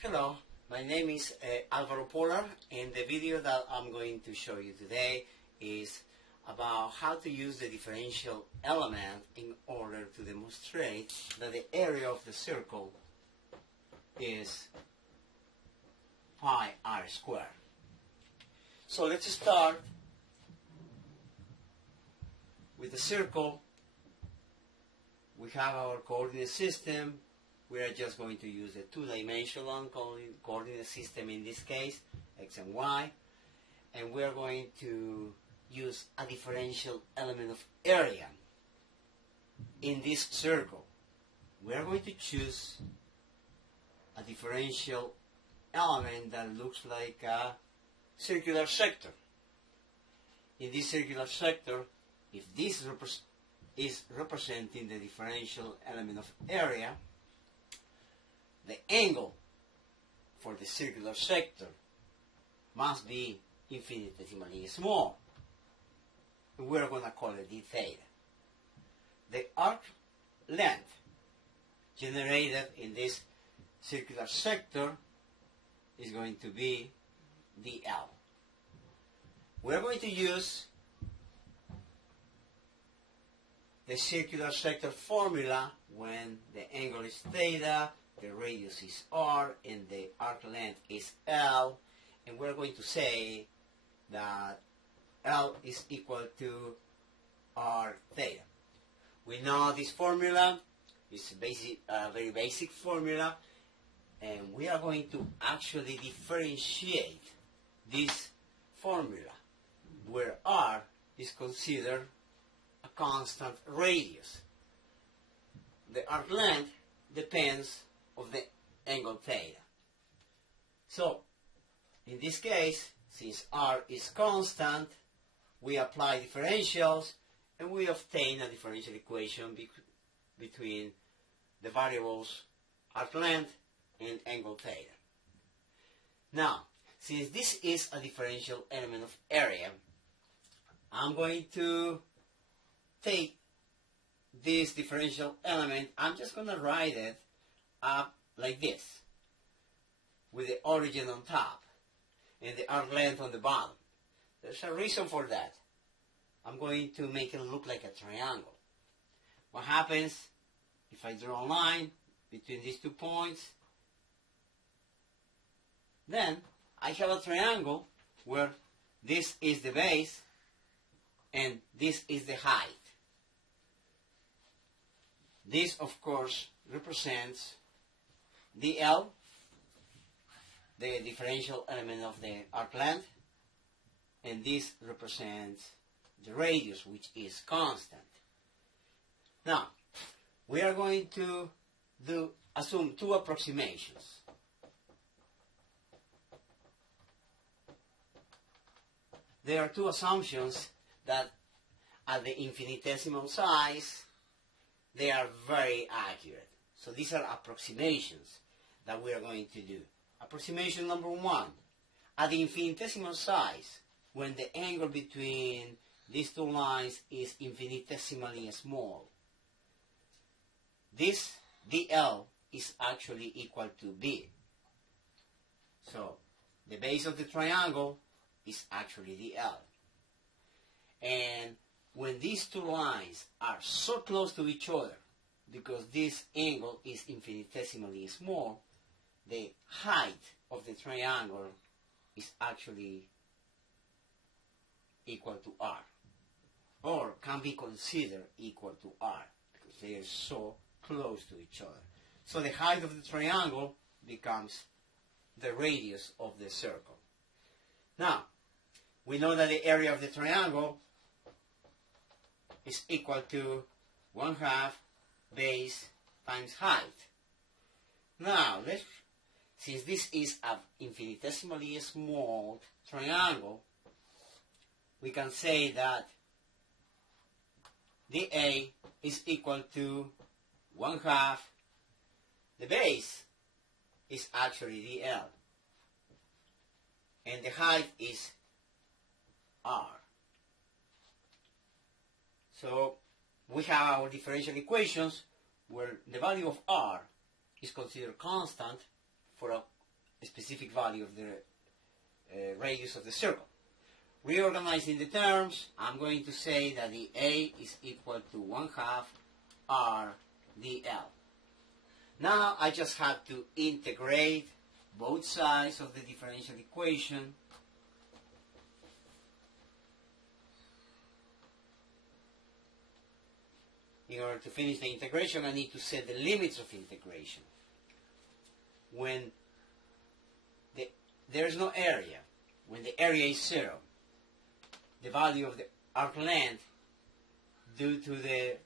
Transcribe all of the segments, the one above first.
Hello, my name is Alvaro Polar, and the video that I'm going to show you today is about how to use the differential element in order to demonstrate that the area of the circle is pi r squared. So let's start with the circle. We have our coordinate system. We are just going to use a two-dimensional coordinate system in this case, x and y, and we are going to use a differential element of area in this circle. We are going to choose a differential element that looks like a circular sector. In this circular sector, if this is representing the differential element of area, the angle for the circular sector must be infinitesimally small. We're going to call it d theta. The arc length generated in this circular sector is going to be dl. We're going to use the circular sector formula when the angle is theta, the radius is r, and the arc length is l, and we're going to say that l is equal to r theta. We know this formula is a very basic formula, and we are going to actually differentiate this formula where r is considered a constant radius. The arc length depends of the angle theta. So, in this case, since r is constant, we apply differentials and we obtain a differential equation between the variables arc length and angle theta. Now, since this is a differential element of area, I'm going to take this differential element, I'm just going to write it up like this, with the origin on top and the arc length on the bottom. There's a reason for that. I'm going to make it look like a triangle. What happens if I draw a line between these 2 points? Then I have a triangle where this is the base and this is the height. This, of course, represents dl, the differential element of the arc length, and this represents the radius, which is constant. Now, we are going to assume 2 approximations. There are 2 assumptions that at the infinitesimal size, they are very accurate. So these are approximations that we are going to do. Approximation number 1. At the infinitesimal size, when the angle between these 2 lines is infinitesimally small, this dl is actually equal to b. So the base of the triangle is actually dl. And when these 2 lines are so close to each other, because this angle is infinitesimally small, the height of the triangle is actually equal to r, or can be considered equal to r, because they are so close to each other. So the height of the triangle becomes the radius of the circle. Now, we know that the area of the triangle is equal to 1/2 base times height. Now, since this is an infinitesimally small triangle, we can say that dA is equal to 1/2. The base is actually dl, and the height is r. So we have our differential equations where the value of r is considered constant for a specific value of the radius of the circle. Reorganizing the terms, I'm going to say that the A is equal to 1/2 R dl. Now I just have to integrate both sides of the differential equation. In order to finish the integration, I need to set the limits of integration. When there's no area, when the area is 0, the value of the arc length due to the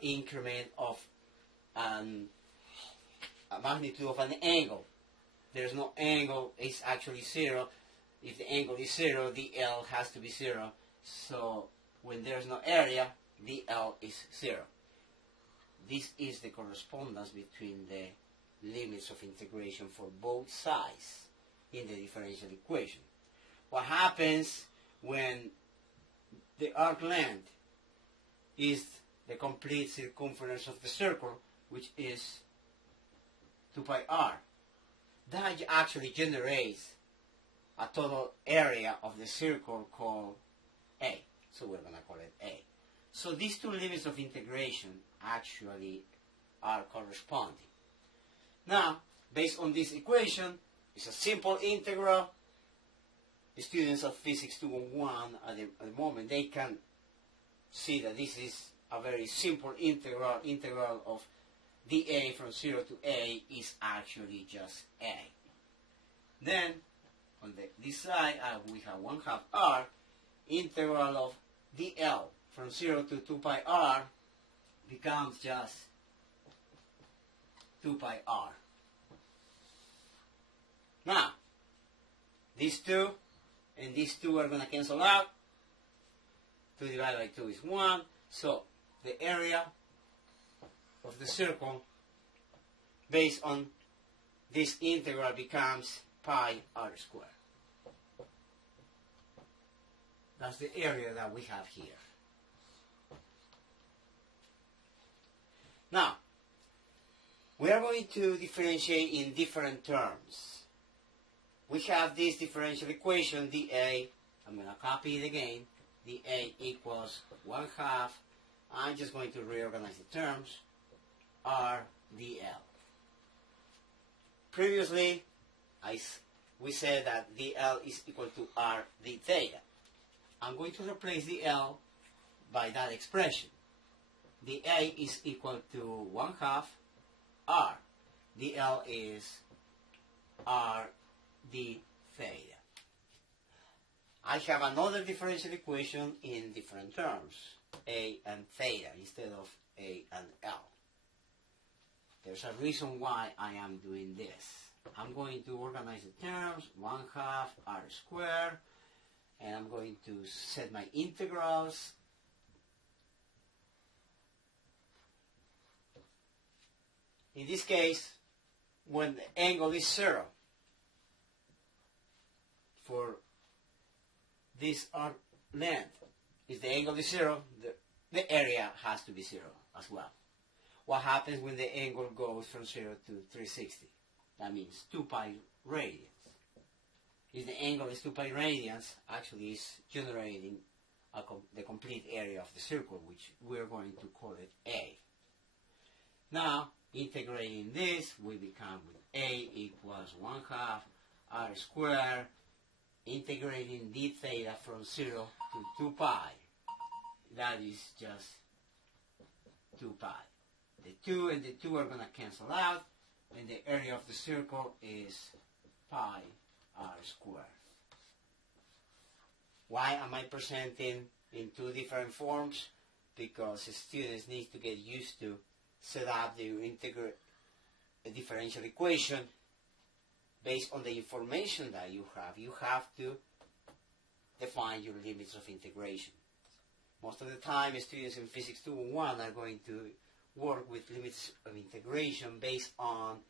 increment of a magnitude of an angle. There's no angle, it's actually 0. If the angle is 0, dl has to be 0. So when there's no area, dl is 0. This is the correspondence between the limits of integration for both sides in the differential equation. What happens when the arc length is the complete circumference of the circle, which is 2 pi r? That actually generates a total area of the circle called A. So we're going to call it A. So these two limits of integration actually are corresponding. Now, based on this equation, it's a simple integral. The students of Physics 201 at the moment, they can see that this is a very simple integral. Integral of dA from 0 to A is actually just A. Then, on this side, we have 1/2 R. Integral of dl from 0 to 2 pi r becomes just 2 pi r. Now, these two and these two are going to cancel out. 2 divided by 2 is 1. So the area of the circle based on this integral becomes pi r squared. That's the area that we have here. Now, we are going to differentiate in different terms. We have this differential equation, dA, I'm going to copy it again, dA equals 1/2, I'm just going to reorganize the terms, R dl. Previously, we said that dl is equal to R d theta. I'm going to replace dl by that expression. dA is equal to 1/2 R. dl is R d theta. I have another differential equation in different terms, A and theta instead of A and L. There's a reason why I am doing this. I'm going to organize the terms, 1/2 R squared, and I'm going to set my integrals. In this case, when the angle is 0, for this arc length, if the angle is 0, the area has to be 0 as well. What happens when the angle goes from 0 to 360? That means 2 pi radians. If the angle is 2 pi radians, actually it's generating the complete area of the circle, which we're going to call it A. Now, integrating this, we become with A equals 1/2 R squared, integrating d theta from 0 to 2 pi. That is just 2 pi. The 2 and the 2 are going to cancel out, and the area of the circle is pi r squared. Why am I presenting in two different forms? Because students need to get used to set up the differential equation based on the information that you have. You have to define your limits of integration. Most of the time, students in Physics 201 are going to work with limits of integration based on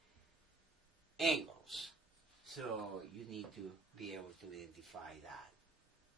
angles. So you need to be able to identify that.